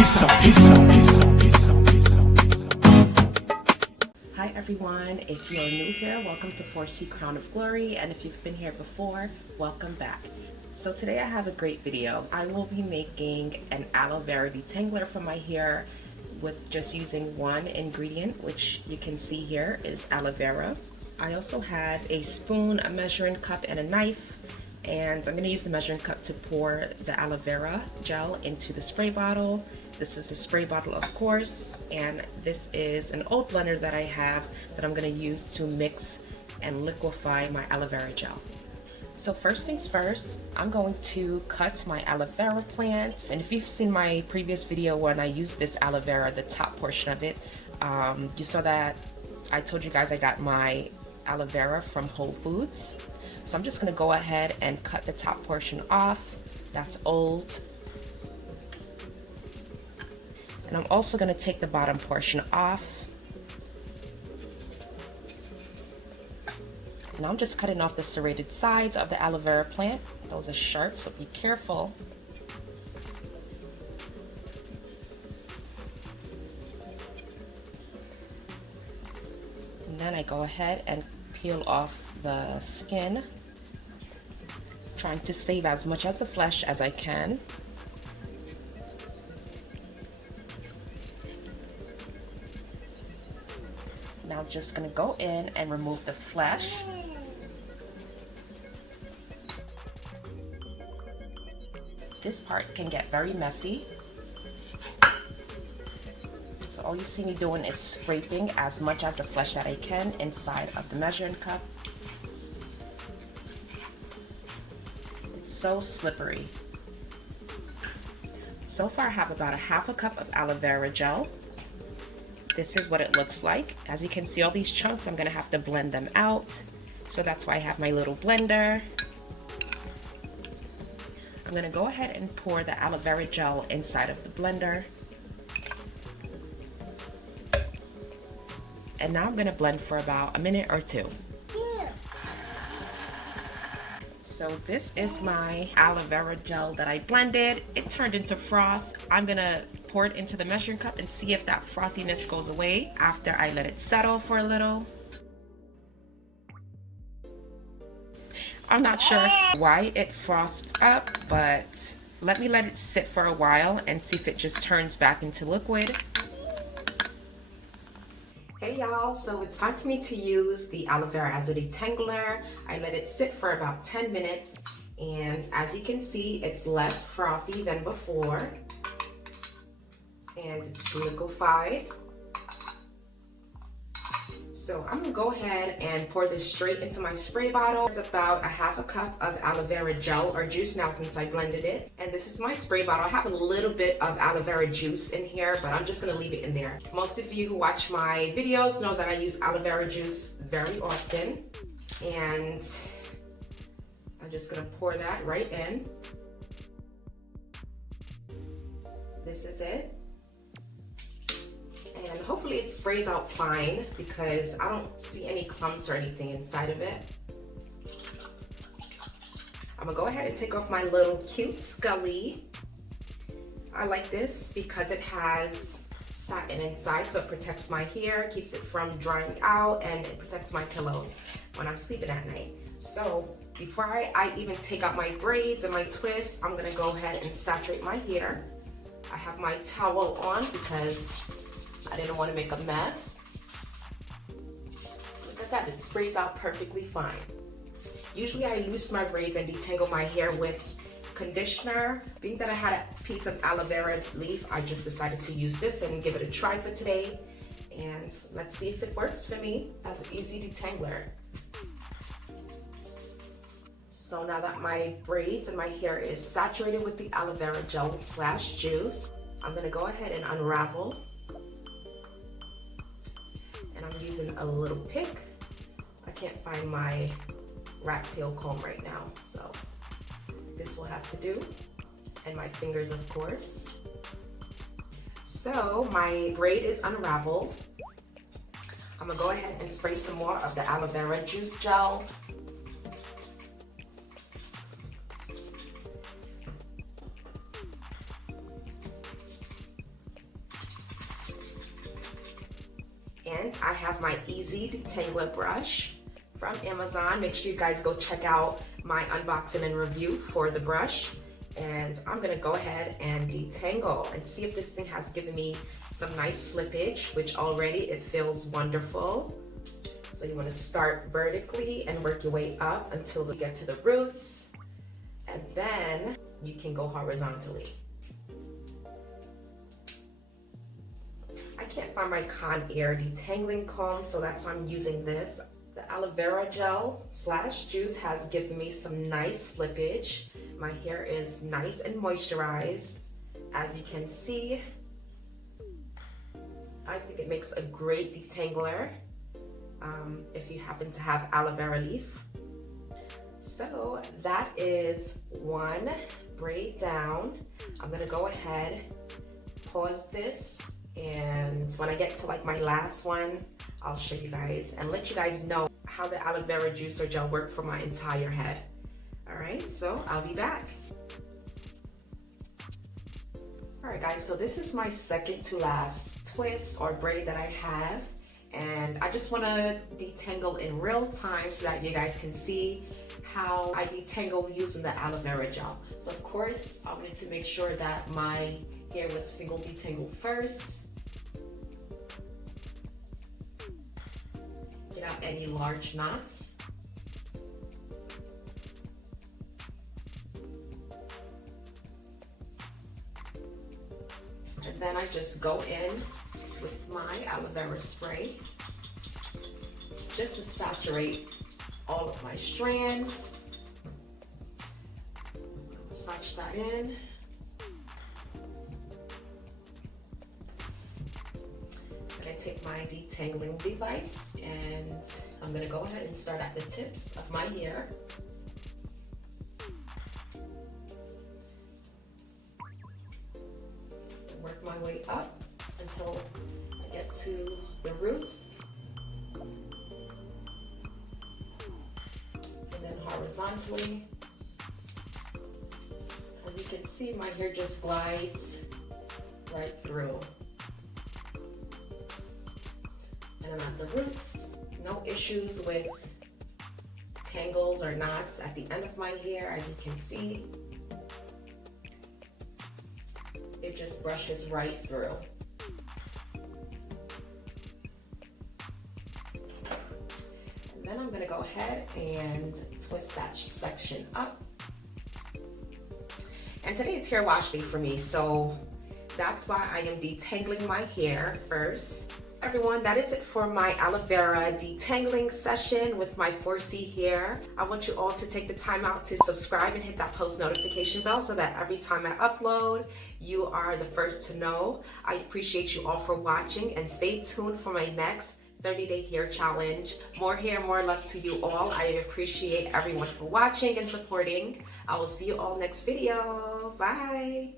Hi everyone, if you're new here, welcome to 4C Crown of Glory, and if you've been here before, welcome back. So today I have a great video. I will be making an aloe vera detangler for my hair with just using one ingredient, which you can see here is aloe vera. I also have a spoon, a measuring cup, and a knife, and I'm going to use the measuring cup to pour the aloe vera gel into the spray bottle. This is the spray bottle, of course, and this is an old blender that I have that I'm going to use to mix and liquefy my aloe vera gel. So first things first, I'm going to cut my aloe vera plant. And if you've seen my previous video when I used this aloe vera, the top portion of it, you saw that I told you guys I got my aloe vera from Whole Foods. So I'm just going to go ahead and cut the top portion off. That's old. And I'm also going to take the bottom portion off. And I'm just cutting off the serrated sides of the aloe vera plant. Those are sharp, so be careful. And then I go ahead and peel off the skin, trying to save as much of the flesh as I can. Now I'm just gonna go in and remove the flesh. This part can get very messy. So all you see me doing is scraping as much as the flesh that I can inside of the measuring cup. It's so slippery. So far I have about a half a cup of aloe vera gel. This is what it looks like. As you can see, all these chunks, I'm gonna have to blend them out. So that's why I have my little blender. I'm gonna go ahead and pour the aloe vera gel inside of the blender. And now I'm gonna blend for about a minute or two. So this is my aloe vera gel that I blended. It turned into froth. I'm gonna pour it into the measuring cup and see if that frothiness goes away after I let it settle for a little. I'm not sure why it frothed up, but let it sit for a while and see if it just turns back into liquid. Hey y'all, so it's time for me to use the aloe vera as a detangler. I let it sit for about 10 minutes, and as you can see, it's less frothy than before, and it's liquefied. So I'm gonna go ahead and pour this straight into my spray bottle. It's about a half a cup of aloe vera gel or juice now since I blended it. And this is my spray bottle. I have a little bit of aloe vera juice in here, but I'm just gonna leave it in there. Most of you who watch my videos know that I use aloe vera juice very often. And I'm just gonna pour that right in. This is it. And hopefully it sprays out fine because I don't see any clumps or anything inside of it. I'm gonna go ahead and take off my little cute scully. I like this because it has satin inside, so it protects my hair, keeps it from drying out, and it protects my pillows when I'm sleeping at night. So before I even take out my braids and my twists, I'm gonna go ahead and saturate my hair. I have my towel on because I didn't want to make a mess. Look at that, it sprays out perfectly fine. Usually I loosen my braids and detangle my hair with conditioner. Being that I had a piece of aloe vera leaf, I just decided to use this and give it a try for today. And let's see if it works for me as an easy detangler. So now that my braids and my hair is saturated with the aloe vera gel / juice, I'm gonna go ahead and unravel. And I'm using a little pick. I can't find my rat tail comb right now, so this will have to do. And my fingers, of course. So my braid is unraveled. I'm gonna go ahead and spray some more of the aloe vera juice gel. And I have my Easy Detangler brush from Amazon. Make sure you guys go check out my unboxing and review for the brush. And I'm gonna go ahead and detangle and see if this thing has given me some nice slippage, which already it feels wonderful. So you wanna start vertically and work your way up until you get to the roots. And then you can go horizontally. I can't find my Conair detangling comb, so that's why I'm using this. The aloe vera gel / juice has given me some nice slippage. My hair is nice and moisturized. As you can see, I think it makes a great detangler if you happen to have aloe vera leaf. So that is one braid down. I'm gonna go ahead, pause this, and when I get to like my last one, I'll show you guys and let you guys know how the aloe vera juice or gel worked for my entire head. All right, so I'll be back. All right guys, so this is my second to last twist or braid that I have. And I just wanna detangle in real time so that you guys can see how I detangle using the aloe vera gel. So of course, I wanted to make sure that my hair was finger detangled first. Get out any large knots. And then I just go in with my aloe vera spray just to saturate all of my strands. Massage that in. I'm gonna take my detangling device and I'm gonna go ahead and start at the tips of my hair. Work my way up until I get to the roots. And then horizontally. As you can see, my hair just glides right through. And I'm at the roots. No issues with tangles or knots at the end of my hair, as you can see. It just brushes right through. And then I'm gonna go ahead and twist that section up. And today is hair wash day for me, so that's why I am detangling my hair first. Everyone, that is it for my aloe vera detangling session with my 4C hair. I want you all to take the time out to subscribe and hit that post notification bell so that every time I upload, you are the first to know. I appreciate you all for watching and stay tuned for my next 30-day hair challenge. More hair, more love to you all. I appreciate everyone for watching and supporting. I will see you all next video. Bye.